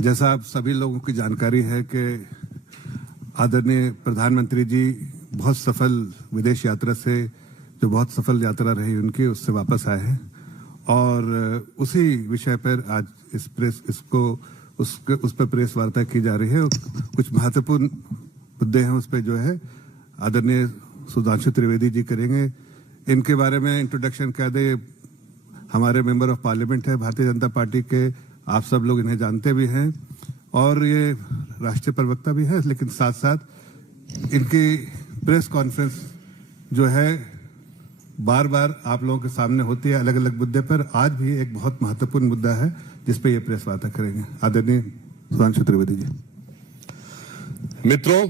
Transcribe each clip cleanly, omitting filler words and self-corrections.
जैसा आप सभी लोगों की जानकारी है कि आदरणीय प्रधानमंत्री जी बहुत सफल विदेश यात्रा से जो बहुत सफल यात्रा रही उनकी उससे वापस आए हैं और उसी विषय पर आज उस पर प्रेस वार्ता की जा रही है। कुछ महत्वपूर्ण मुद्दे हैं उस पर जो है आदरणीय सुधांशु त्रिवेदी जी करेंगे। इनके बारे में इंट्रोडक्शन कह दे, हमारे मेंबर ऑफ पार्लियामेंट है भारतीय जनता पार्टी के, आप सब लोग इन्हें जानते भी हैं और ये राष्ट्रीय प्रवक्ता भी है, लेकिन साथ साथ इनकी प्रेस कॉन्फ्रेंस जो है बार बार आप लोगों के सामने होती है अलग अलग मुद्दे पर। आज भी एक बहुत महत्वपूर्ण मुद्दा है जिस पे ये प्रेस वार्ता करेंगे। आदरणीय सुधांशु त्रिवेदी जी। मित्रों,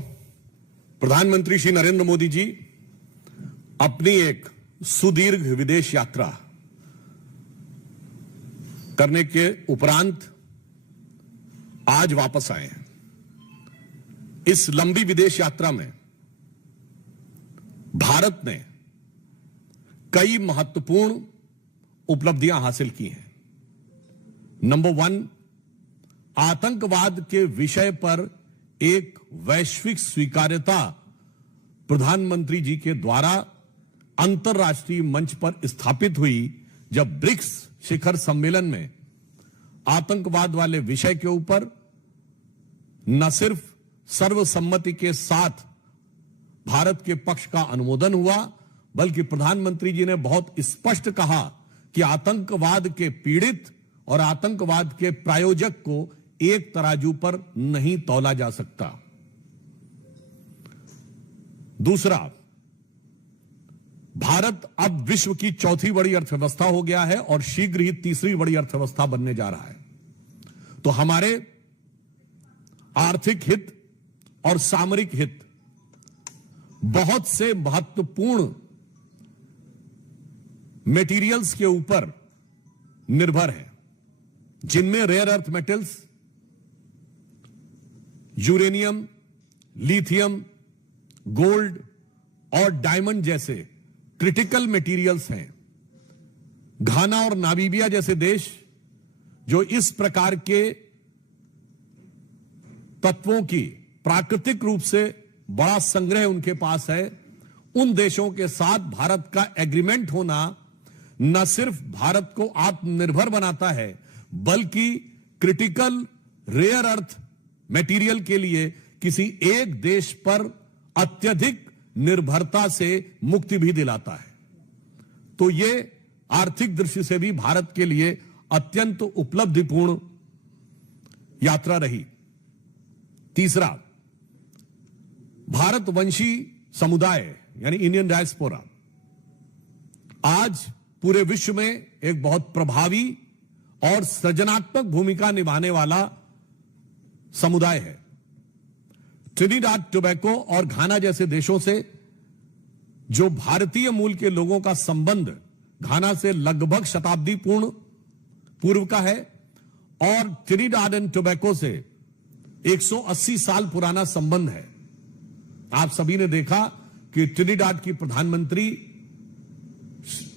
प्रधानमंत्री श्री नरेंद्र मोदी जी अपनी एक सुदीर्घ विदेश यात्रा करने के उपरांत आज वापस आए हैं। इस लंबी विदेश यात्रा में भारत ने कई महत्वपूर्ण उपलब्धियां हासिल की हैं। नंबर 1, आतंकवाद के विषय पर एक वैश्विक स्वीकार्यता प्रधानमंत्री जी के द्वारा अंतर्राष्ट्रीय मंच पर स्थापित हुई, जब ब्रिक्स शिखर सम्मेलन में आतंकवाद वाले विषय के ऊपर न सिर्फ सर्वसम्मति के साथ भारत के पक्ष का अनुमोदन हुआ, बल्कि प्रधानमंत्री जी ने बहुत स्पष्ट कहा कि आतंकवाद के पीड़ित और आतंकवाद के प्रायोजक को एक तराजू पर नहीं तौला जा सकता। दूसरा, भारत अब विश्व की चौथी बड़ी अर्थव्यवस्था हो गया है और शीघ्र ही तीसरी बड़ी अर्थव्यवस्था बनने जा रहा है। तो हमारे आर्थिक हित और सामरिक हित बहुत से महत्वपूर्ण मेटीरियल्स के ऊपर निर्भर है, जिनमें rare earth metals, uranium, lithium, gold और डायमंड जैसे क्रिटिकल मटेरियल्स हैं। घाना और नामीबिया जैसे देश जो इस प्रकार के तत्वों की प्राकृतिक रूप से बड़ा संग्रह उनके पास है, उन देशों के साथ भारत का एग्रीमेंट होना न सिर्फ भारत को आत्मनिर्भर बनाता है, बल्कि क्रिटिकल रेयर अर्थ मटेरियल के लिए किसी एक देश पर अत्यधिक निर्भरता से मुक्ति भी दिलाता है। तो यह आर्थिक दृष्टि से भी भारत के लिए अत्यंत उपलब्धिपूर्ण यात्रा रही। तीसरा, भारतवंशी समुदाय यानी इंडियन डायस्पोरा आज पूरे विश्व में एक बहुत प्रभावी और सृजनात्मक भूमिका निभाने वाला समुदाय है। ट्रिनिडाद टोबैको और घाना जैसे देशों से जो भारतीय मूल के लोगों का संबंध घाना से लगभग शताब्दी पूर्व का है और ट्रिनिडाद एंड टोबैको से 180 साल पुराना संबंध है। आप सभी ने देखा कि ट्रिनिडाद की प्रधानमंत्री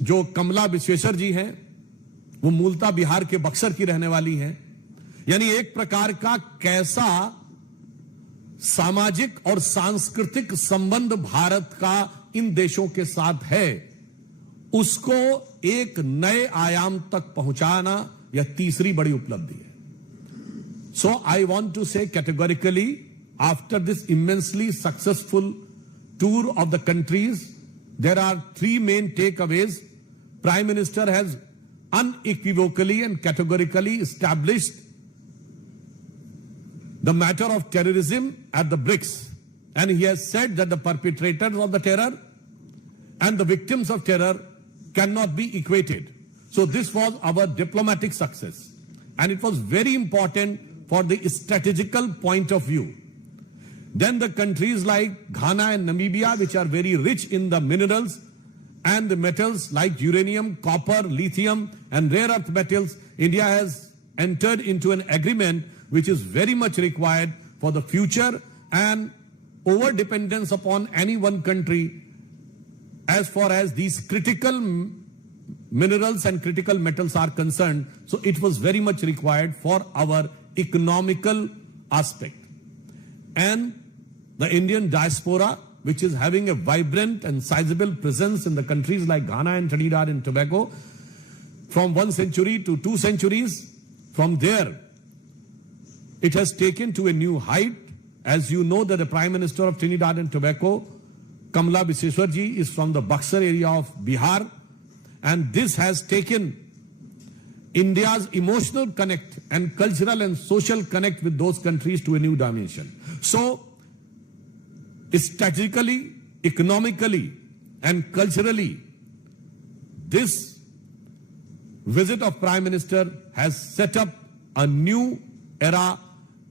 जो कमला विश्वेश्वर जी हैं, वो मूलतः बिहार के बक्सर की रहने वाली हैं। यानी एक प्रकार का कैसा सामाजिक और सांस्कृतिक संबंध भारत का इन देशों के साथ है, उसको एक नए आयाम तक पहुंचाना यह तीसरी बड़ी उपलब्धि है। सो आई वांट टू से categorically, after this immensely successful tour of the countries, there are three main takeaways. Prime Minister has unequivocally and categorically established the matter of terrorism at the BRICS, and he has said that the perpetrators of the terror and the victims of terror cannot be equated. So this was our diplomatic success, and it was very important for the strategical point of view. Then the countries like Ghana and Namibia, which are very rich in the minerals and the metals like uranium, copper, lithium and rare earth metals, India has entered into an agreement which is very much required for the future, and over-dependence upon any one country as far as these critical minerals and critical metals are concerned. So it was very much required for our economical aspect. And the Indian diaspora, which is having a vibrant and sizable presence in the countries like Ghana and Trinidad and Tobago, from 1 century to 2 centuries, from there, it has taken to a new height. As you know that the Prime Minister of Trinidad and Tobago, Kamala Biseswarji, is from the Buxar area of Bihar, and this has taken India's emotional connect and cultural and social connect with those countries to a new dimension. So, strategically, economically, and culturally, this visit of Prime Minister has set up a new era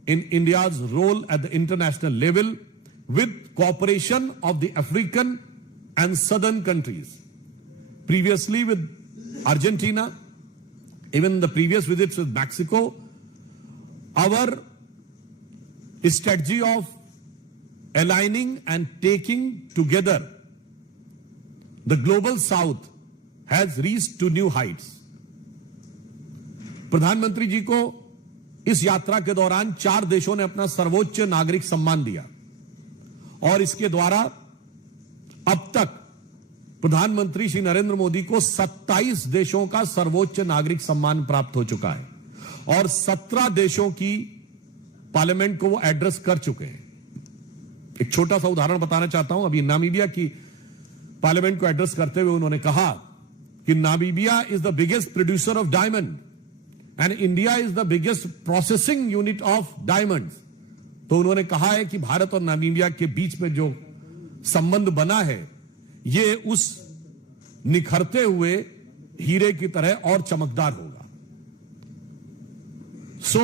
in India's role at the international level with cooperation of the African and southern countries. Previously with Argentina, even the previous visits with Mexico, our strategy of aligning and taking together the global south has reached to new heights. प्रधानमंत्री जी को इस यात्रा के दौरान 4 देशों ने अपना सर्वोच्च नागरिक सम्मान दिया और इसके द्वारा अब तक प्रधानमंत्री श्री नरेंद्र मोदी को 27 देशों का सर्वोच्च नागरिक सम्मान प्राप्त हो चुका है और 17 देशों की पार्लियामेंट को वो एड्रेस कर चुके हैं। एक छोटा सा उदाहरण बताना चाहता हूं। अभी नामीबिया की पार्लियामेंट को एड्रेस करते हुए उन्होंने कहा कि Namibia is the biggest producer of diamond and India is the biggest processing unit of diamonds. तो उन्होंने कहा है कि भारत और नामीबिया के बीच में जो संबंध बना है ये उस निखरते हुए हीरे की तरह और चमकदार होगा। सो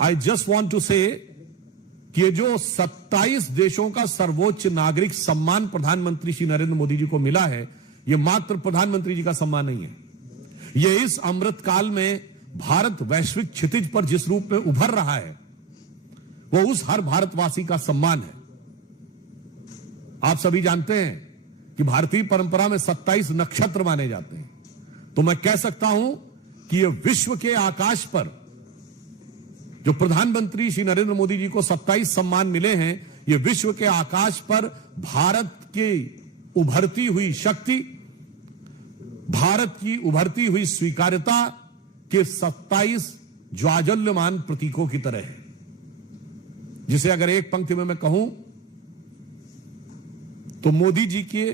आई जस्ट वांट टू से कि ये जो 27 देशों का सर्वोच्च नागरिक सम्मान प्रधानमंत्री श्री नरेंद्र मोदी जी को मिला है, ये मात्र प्रधानमंत्री जी का सम्मान नहीं है। ये इस अमृत काल में भारत वैश्विक क्षितिज पर जिस रूप में उभर रहा है वो उस हर भारतवासी का सम्मान है। आप सभी जानते हैं कि भारतीय परंपरा में 27 नक्षत्र माने जाते हैं, तो मैं कह सकता हूं कि ये विश्व के आकाश पर जो प्रधानमंत्री श्री नरेंद्र मोदी जी को 27 सम्मान मिले हैं, ये विश्व के आकाश पर भारत की उभरती हुई शक्ति, भारत की उभरती हुई स्वीकार्यता के 27 ज्वाजल्यमान प्रतीकों की तरह है, जिसे अगर एक पंक्ति में मैं कहूं तो मोदी जी के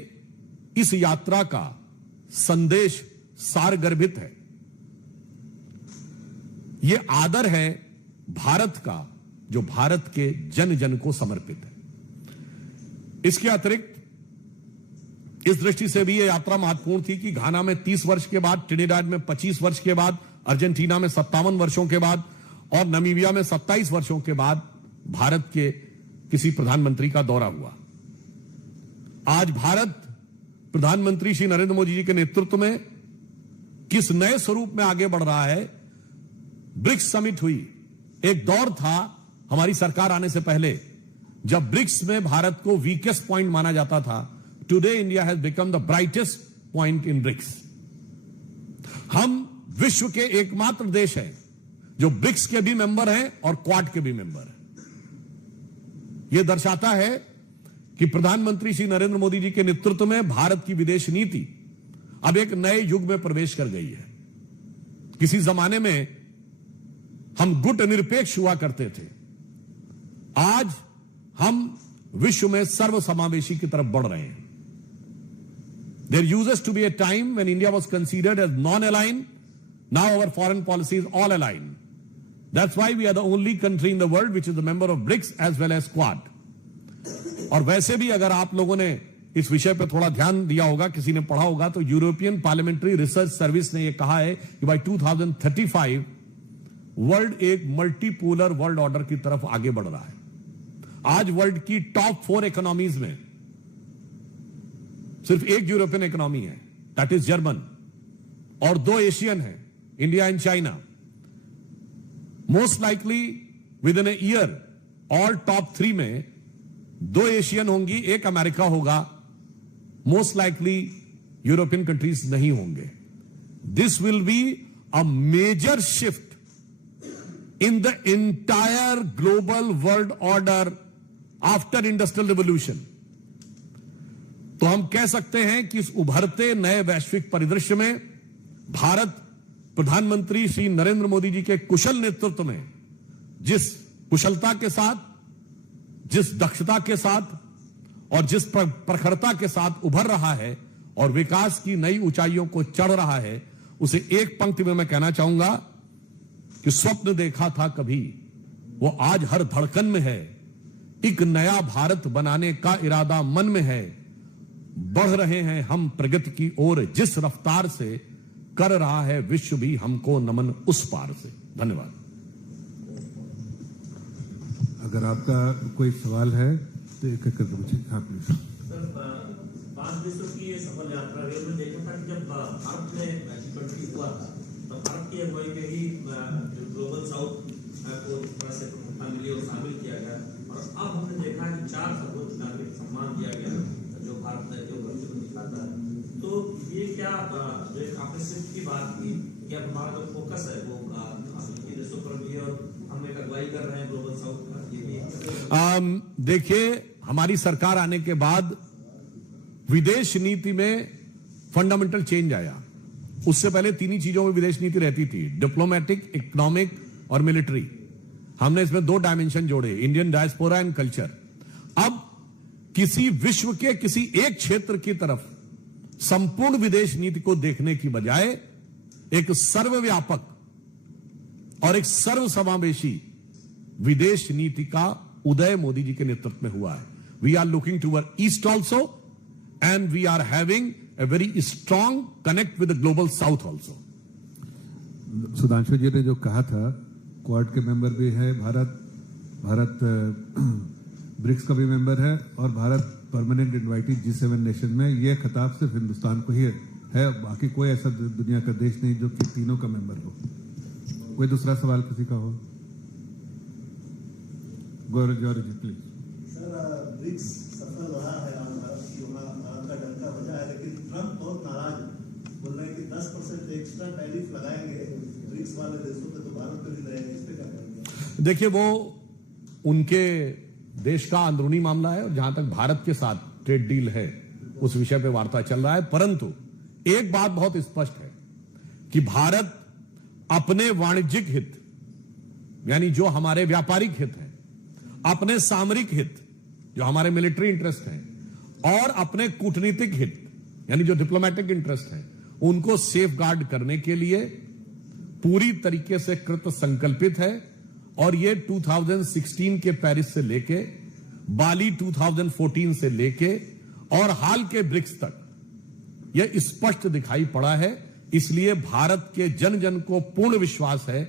इस यात्रा का संदेश सारगर्भित है। यह आदर है भारत का जो भारत के जन जन को समर्पित है। इसके अतिरिक्त इस दृष्टि से भी यह यात्रा महत्वपूर्ण थी कि घाना में 30 वर्ष के बाद, ट्रिनिडाद में 25 वर्ष के बाद, अर्जेंटीना में 57 वर्षों के बाद और नामीबिया में 27 वर्षों के बाद भारत के किसी प्रधानमंत्री का दौरा हुआ। आज भारत प्रधानमंत्री श्री नरेंद्र मोदी जी के नेतृत्व में किस नए स्वरूप में आगे बढ़ रहा है। ब्रिक्स समिट हुई। एक दौर था हमारी सरकार आने से पहले जब ब्रिक्स में भारत को वीकेस्ट पॉइंट माना जाता था। Today India has become the brightest point in BRICS. हम विश्व के एकमात्र देश हैं जो ब्रिक्स के भी मेंबर हैं और क्वाड के भी मेंबर हैं। यह दर्शाता है कि प्रधानमंत्री श्री नरेंद्र मोदी जी के नेतृत्व में भारत की विदेश नीति अब एक नए युग में प्रवेश कर गई है। किसी जमाने में हम गुट निरपेक्ष हुआ करते थे, आज हम विश्व में सर्वसमावेशी की तरफ बढ़ रहे हैं। There uses to be a time when India was considered as non align, now our foreign policy is all align. That's why we are the only country in the world which is the member of BRICS as well as Quad. और वैसे भी अगर आप लोगों ने इस विषय पर थोड़ा ध्यान दिया होगा, किसी ने पढ़ा होगा, तो यूरोपियन पार्लियामेंट्री रिसर्च सर्विस ने यह कहा है कि बाय 2035 वर्ल्ड एक मल्टीपोलर वर्ल्ड ऑर्डर की तरफ आगे बढ़ रहा है। आज वर्ल्ड की टॉप 4 इकोनॉमीज में सिर्फ एक यूरोपियन इकोनॉमी है, दैट इज जर्मन, और 2 एशियन है, India and China. Most likely with in a year all top 3 में 2 एशियन होंगी, 1 अमेरिका होगा। मोस्ट लाइकली यूरोपियन कंट्रीज नहीं होंगे। This will be a major shift in the entire global world order after industrial revolution. तो हम कह सकते हैं कि इस उभरते नए वैश्विक परिदृश्य में भारत प्रधानमंत्री श्री नरेंद्र मोदी जी के कुशल नेतृत्व में जिस कुशलता के साथ, जिस दक्षता के साथ और जिस प्रखरता के साथ उभर रहा है और विकास की नई ऊंचाइयों को चढ़ रहा है, उसे एक पंक्ति में मैं कहना चाहूंगा कि स्वप्न देखा था कभी वो आज हर धड़कन में है, एक नया भारत बनाने का इरादा मन में है, बढ़ रहे हैं हम प्रगति की ओर जिस रफ्तार से, कर रहा है विश्व भी हमको नमन उस पार से। धन्यवाद। अगर आपका कोई सवाल है तो एक करके पूछिए। हाँ प्लीज। सर, 5 देशों की ये सफल यात्रा रही, हमने देखा था कि जब भारत में G20 हुआ था तो भारत की अगुवाई में ही ग्लोबल साउथ को इस तरह से प्रमुखता मिली और शामिल किया गया। और अब हमने देखा कि 4 सर्वोच्च नागरिक सम्मान दिया गया जो भारत ने जो भविष्य में दिखाता है। तो ये क्या जो एक आपने शिफ्ट की बात की कि अब हमारा जो फोकस है वो अफ्रीकी देशों पर भी है और हम एक अगुवाई कर रहे हैं ग्लोबल साउथ का, ये भी देखिए, हमारी सरकार आने के बाद विदेश नीति में फंडामेंटल चेंज आया। उससे पहले 3 ही चीजों में विदेश नीति रहती थी, डिप्लोमेटिक, इकोनॉमिक और मिलिट्री। हमने इसमें 2 डायमेंशन जोड़े, इंडियन डायस्पोरा एंड कल्चर। अब किसी विश्व के किसी एक क्षेत्र की तरफ संपूर्ण विदेश नीति को देखने की बजाय एक सर्वव्यापक और एक सर्वसमावेशी विदेश नीति का उदय मोदी जी के नेतृत्व में हुआ है। We are looking toward east also and we are having a very strong connect with the global south also. Sudhanshu ji ने जो कहा था, क्वाड के मेंबर भी है भारत ब्रिक्स का भी मेंबर है और Bharat permanent invited G7 nation में, यह खिताब सिर्फ हिंदुस्तान को ही है, बाकी कोई ऐसा दुनिया का देश नहीं जो कि तीनों का मेंबर हो। कोई दूसरा सवाल किसी का हो? गौरव जौहरी जी प्लीज। सर, ब्रिक्स सफल रहा है, भारत की वहाँ भारत का डंका बजा है, लेकिन ट्रंप बहुत नाराज बोल रहे हैं कि 10% एक्स्ट्रा टैरिफ लगाएंगे ब्रिक्स वाले देशों पे, तो भारत पे भी रहेंगे, इस पे क्या करेंगे? देखिए, वो उनके देश का अंदरूनी मामला है और जहां तक भारत के साथ ट्रेड डील है उस विषय पे वार्ता चल रहा है। परंतु एक बात बहुत स्पष्ट है कि भारत अपने वाणिज्यिक हित, यानी जो हमारे व्यापारिक हित हैं, अपने सामरिक हित जो हमारे मिलिट्री इंटरेस्ट हैं, और अपने कूटनीतिक हित यानी जो डिप्लोमेटिक इंटरेस्ट हैं, उनको सेफ गार्ड करने के लिए पूरी तरीके से कृत संकल्पित है। और ये 2016 के पेरिस से लेके बाली 2014 से लेके और हाल के ब्रिक्स तक यह स्पष्ट दिखाई पड़ा है। इसलिए भारत के जन जन को पूर्ण विश्वास है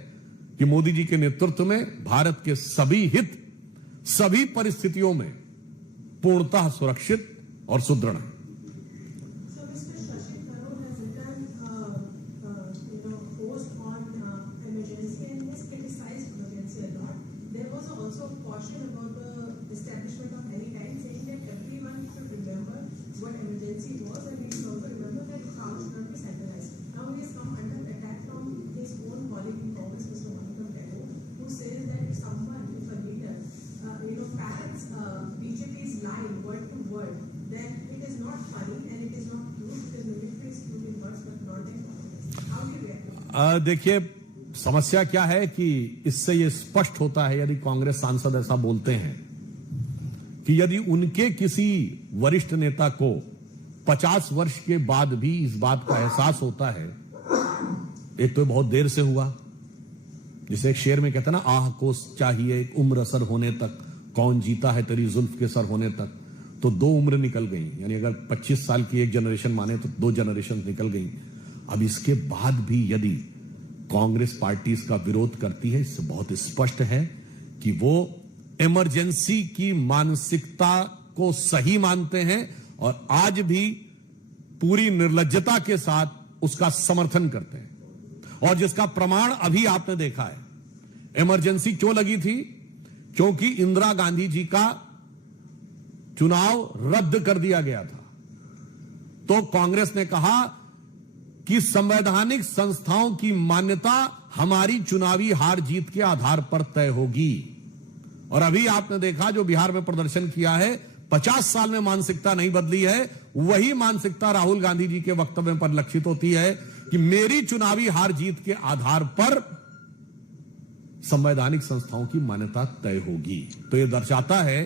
कि मोदी जी के नेतृत्व में भारत के सभी हित सभी परिस्थितियों में पूर्णतः सुरक्षित और सुदृढ़ है। देखिए, समस्या क्या है कि इससे यह स्पष्ट होता है, यदि कांग्रेस सांसद ऐसा बोलते हैं कि यदि उनके किसी वरिष्ठ नेता को 50 वर्ष के बाद भी इस बात का एहसास होता है, एक तो बहुत देर से हुआ, जिसे एक शेर में कहते हैं ना, आह को चाहिए एक उम्र असर होने तक, कौन जीता है तेरी जुल्फ के सर होने तक। तो 2 उम्र निकल गई, यानी अगर 25 साल की एक जनरेशन माने तो 2 जनरेशन निकल गई। अब इसके बाद भी यदि कांग्रेस पार्टी इसका विरोध करती है, इससे बहुत स्पष्ट है कि वो इमरजेंसी की मानसिकता को सही मानते हैं और आज भी पूरी निर्लज्जता के साथ उसका समर्थन करते हैं। और जिसका प्रमाण अभी आपने देखा है। इमरजेंसी क्यों लगी थी? क्योंकि इंदिरा गांधी जी का चुनाव रद्द कर दिया गया था। तो कांग्रेस ने कहा कि संवैधानिक संस्थाओं की मान्यता हमारी चुनावी हार जीत के आधार पर तय होगी। और अभी आपने देखा जो बिहार में प्रदर्शन किया है, 50 साल में मानसिकता नहीं बदली है। वही मानसिकता राहुल गांधी जी के वक्तव्य में परिलक्षित होती है कि मेरी चुनावी हार जीत के आधार पर संवैधानिक संस्थाओं की मान्यता तय होगी। तो यह दर्शाता है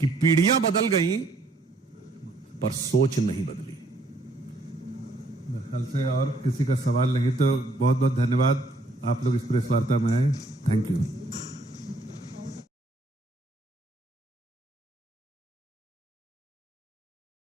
कि पीढ़ियां बदल गई पर सोच नहीं बदली। कल से और किसी का सवाल नहीं, तो बहुत बहुत धन्यवाद, आप लोग इस प्रेस वार्ता में आए। Thank you.